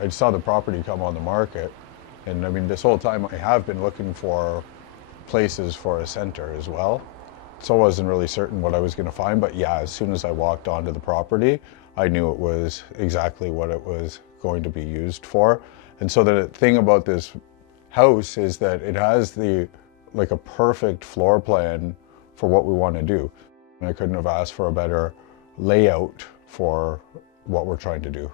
I saw the property come on the market, and I mean, this whole time I have been looking for places for a center as well. So I wasn't really certain what I was going to find, but yeah, as soon as I walked onto the property, I knew it was exactly what it was going to be used for. And so the thing about this house is that it has like a perfect floor plan for what we want to do. And I couldn't have asked for a better layout for what we're trying to do.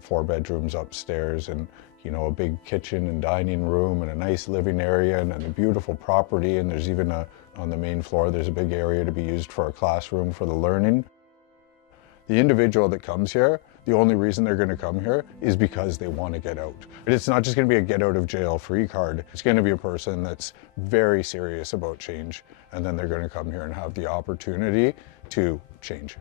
4 bedrooms upstairs, and a big kitchen and dining room, and a nice living area, and a beautiful property. And there's even on the main floor, there's a big area to be used for a classroom for the learning. The individual that comes here, the only reason they're going to come here is because they want to get out. It's not just going to be a get out of jail free card. It's going to be a person that's very serious about change, and then they're going to come here and have the opportunity to change.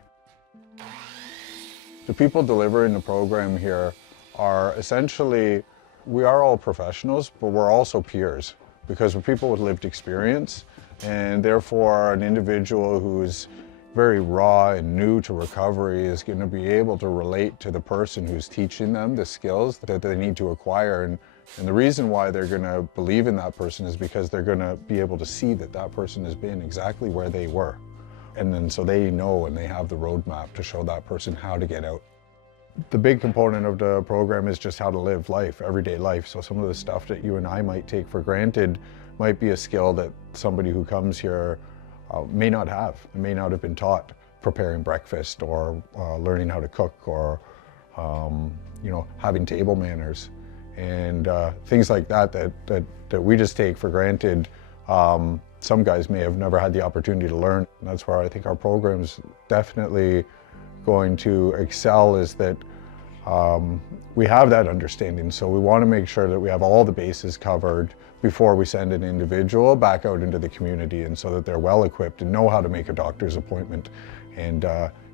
The people delivering the program here are essentially, we are all professionals, but we're also peers, because we're people with lived experience, and therefore an individual who's very raw and new to recovery is going to be able to relate to the person who's teaching them the skills that they need to acquire. And the reason why they're going to believe in that person is because they're going to be able to see that that person has been exactly where they were. And then so they know, and they have the roadmap to show that person how to get out. The big component of the program is just how to live life, everyday life. So some of the stuff that you and I might take for granted might be a skill that somebody who comes here may not have, may not have been taught. Preparing breakfast, or learning how to cook, or having table manners, and things like that we just take for granted. Some guys may have never had the opportunity to learn. And that's where I think our program's definitely going to excel, is that we have that understanding. So we want to make sure that we have all the bases covered before we send an individual back out into the community, and so that they're well equipped and know how to make a doctor's appointment, and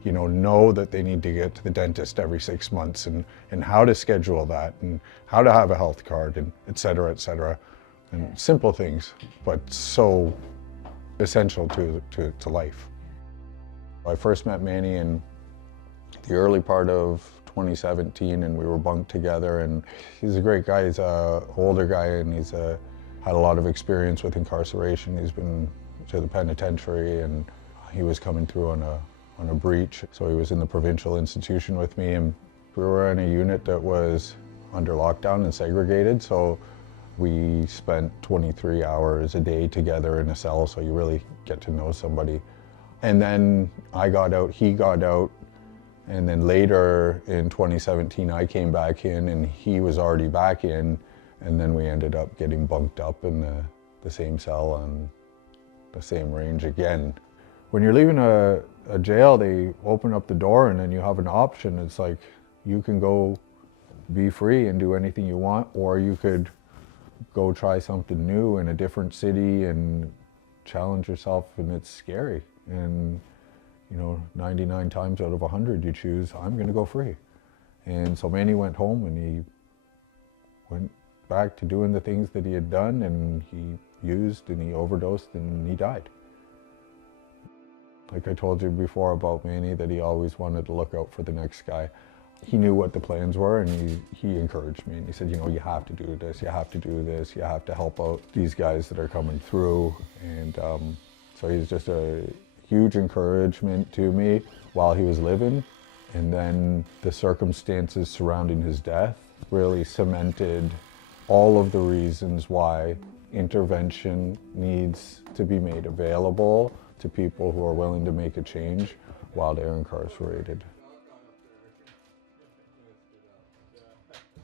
know that they need to get to the dentist every 6 months, and how to schedule that, and how to have a health card, and et cetera, and simple things, but so essential to life. I first met Manny in the early part of 2017, and we were bunked together, and he's a great guy. He's an older guy, and he's had a lot of experience with incarceration. He's been to the penitentiary, and he was coming through on a breach, so he was in the provincial institution with me, and we were in a unit that was under lockdown and segregated, so we spent 23 hours a day together in a cell, so you really get to know somebody. And then I got out, he got out, and then later in 2017 I came back in, and he was already back in, and then we ended up getting bunked up in the same cell on the same range again. When you're leaving a jail, they open up the door, and then you have an option. It's like, you can go be free and do anything you want, or you could go try something new in a different city and challenge yourself, and it's scary. And 99 times out of 100 you choose, I'm going to go free. And so Manny went home, and he went back to doing the things that he had done, and he used, and he overdosed, and he died. Like I told you before about Manny, that he always wanted to look out for the next guy. He knew what the plans were, and he encouraged me, and he said, you have to do this, you have to do this, you have to help out these guys that are coming through. And so he's just a huge encouragement to me while he was living. And then the circumstances surrounding his death really cemented all of the reasons why intervention needs to be made available to people who are willing to make a change while they're incarcerated.